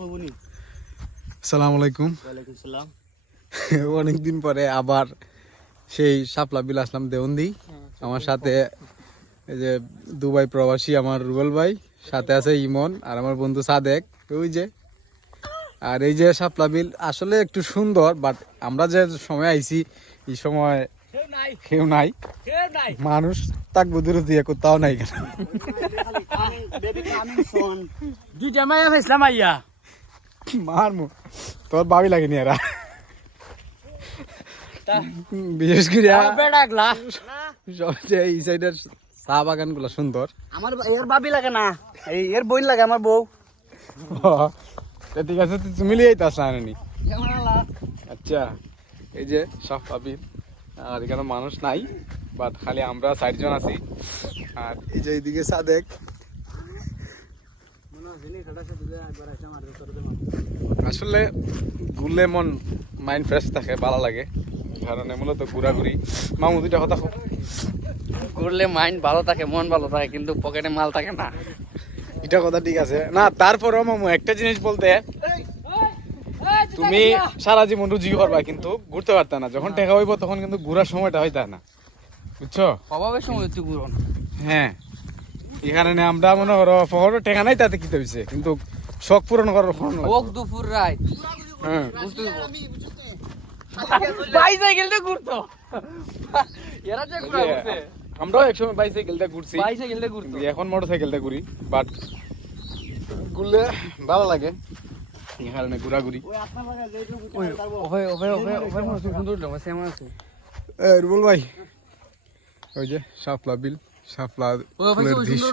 আসসালামু আলাইকুম। অনেকদিন পরে আবার সেই শাপলা বিল আসলাম দেওন্দি। আমার সাথে এই যে দুবাই প্রবাসী আমার রুবেল ভাই, সাথে আছে ইমন আর আমার বন্ধু সাদেক। ওই যে আর এই যে শাপলা বিল আসলে একটু সুন্দর, বাট আমরা যে সময় আইছি এই সময় কেউ নাই, মানুষ থাকবো দূর দিয়ে কোথাও নাই কেন। দুইটা মাইয়া ফেসলাম আইয়া মারমু তোর ভাবি লাগেনি এরা, বিশেষ করে বেড়াগলা সবচেয়ে এই সাইডের চা বাগান গুলা সুন্দর। আমার এর ভাবি লাগে না, এর বই লাগে আমার বউ। ঠিক আছে, তুমি লিয়ে আসলা আনি। আচ্ছা, এই যে শাপলা বিল, আর এখানে মানুষ নাই, বাট খালি আমরা 4 জন আছি। আর এই যে এইদিকে সাদেক। আসলে ঘুরলে মন মাইন্ড ফ্রেশ থাকে, ভালো লাগে, কারণে মূলত ঘোরাঘুরি। মামু দুইটা কথা খুব করলে মাইন্ড ভালো থাকে, মন ভালো থাকে, কিন্তু পকেটে মাল থাকে না। এটা কথা ঠিক আছে না, তারপরেও মামু একটা জিনিস বলতে, তুমি সারা জীবন রুজি করবা কিন্তু ঘুরতে পারতা না। যখন টাকা হইব তখন কিন্তু ঘোরার সময়টা হইতা না, বুঝছো? অভাবের সময় তুই ঘুরো না। হ্যাঁ, এখানে আমরা মনে করো পকেটে টাকা নাই, তাতে কি হইছে, কিন্তু শখ পূরণ করার ফোন ওক দুপুর রাত হ্যাঁ বাইসাইকেলতে ঘুরতো। এরা যে ঘুরা ঘুরছে, আমরাও একসময় বাইসাইকেলটা ঘুরছি, বাইসাইকেলতে ঘুরতো। এখন মোটরসাইকেলটা ঘুরি, বাট ঘুরলে ভালো লাগে, এই কারণে ঘোরাঘুরি। রুবেল ভাই, ওই যে শাপলা বিল, শাপলা ফুলের দৃশ্য।